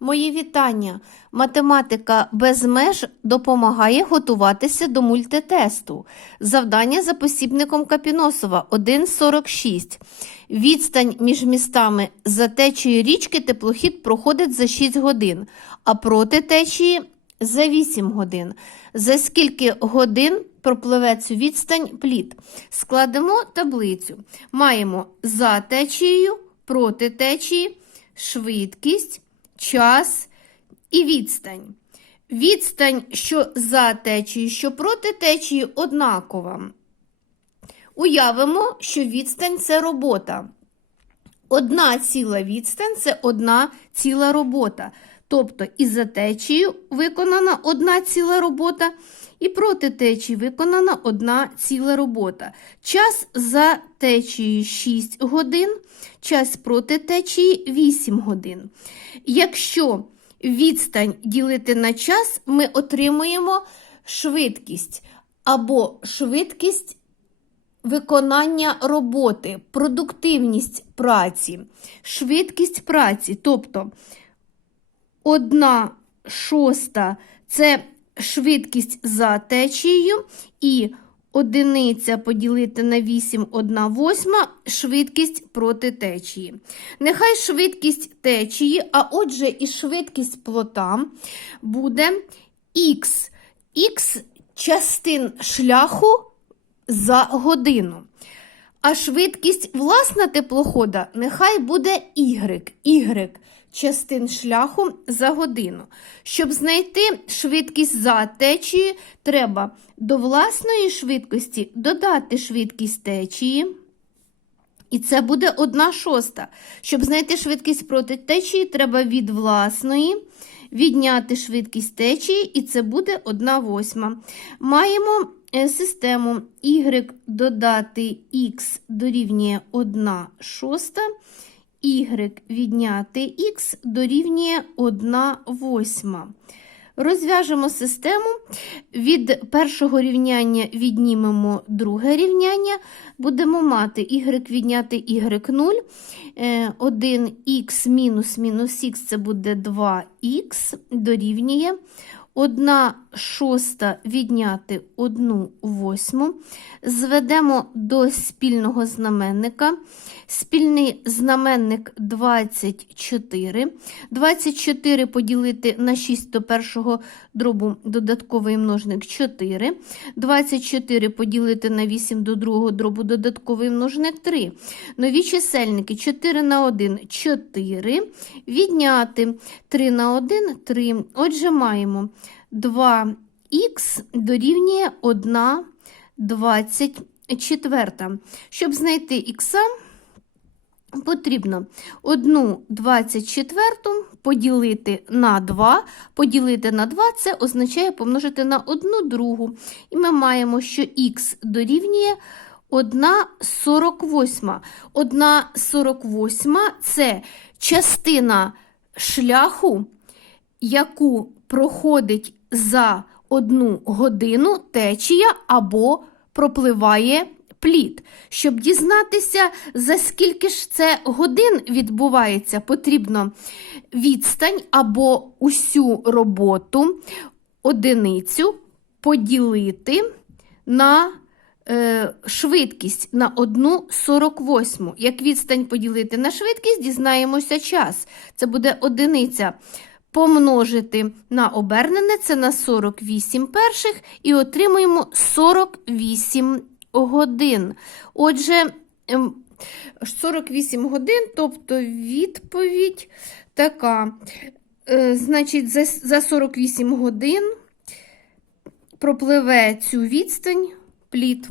Мої вітання! Математика без меж допомагає готуватися до мультитесту. Завдання за посібником Капіносова 1,46. Відстань між містами за течією річки теплохід проходить за 6 годин, а проти течії за 8 годин. За скільки годин пропливе цю відстань плід? Складемо таблицю. Маємо за течією, проти течії, швидкість, час і відстань. Відстань, що за течією, що проти течії, однакова. Уявимо, що відстань це робота. Одна ціла відстань це одна ціла робота. Тобто і за течією виконана одна ціла робота, і проти течії виконана одна ціла робота. Час за течією 6 годин, час проти течії 8 годин. Якщо відстань ділити на час, ми отримуємо швидкість або швидкість виконання роботи, продуктивність праці, швидкість праці. Тобто одна шоста це швидкість за течією, і одиниця поділити на 8, 1 восьма швидкість проти течії. Нехай швидкість течії, а отже, і швидкість плота буде х. Х частин шляху за годину. А швидкість власна теплохода нехай буде y. y частин шляху за годину. Щоб знайти швидкість за течією, треба до власної швидкості додати швидкість течії. І це буде 1 шоста. Щоб знайти швидкість проти течії, треба від власної відняти швидкість течії, і це буде 1 восьма. Маємо е, систему y додати х дорівнює 1 шоста, y відняти х дорівнює 1 восьма. Розв'яжемо систему. Від першого рівняння віднімемо друге рівняння. Будемо мати y відняти y0. 1х мінус мінус х це буде 2х дорівнює. 1 шоста відняти 1 восьму. Зведемо до спільного знаменника. Спільний знаменник 24. 24 поділити на 6 до першого дробу додатковий множник 4. 24 поділити на 8 до другого дробу додатковий множник 3. Нові чисельники 4 на 1 4. Відняти 3 на 1 3. Отже, маємо 2х дорівнює 1 24. Щоб знайти х, потрібно 1 24 поділити на 2. Поділити на 2 це означає помножити на 1 другу. І ми маємо, що х дорівнює 1 48. 1 48 це частина шляху, яку проходить за одну годину течія або пропливає плід. Щоб дізнатися, за скільки ж це годин відбувається, потрібно відстань або усю роботу, одиницю поділити на е, швидкість на 1,48. Як відстань поділити на швидкість, дізнаємося час. Це буде одиниця помножити на обернене, це на 48 перших, і отримуємо 48 годин. Отже, ем, 48 годин, тобто відповідь така. Е, Значить, за 48 годин пропливе цю відстань плід.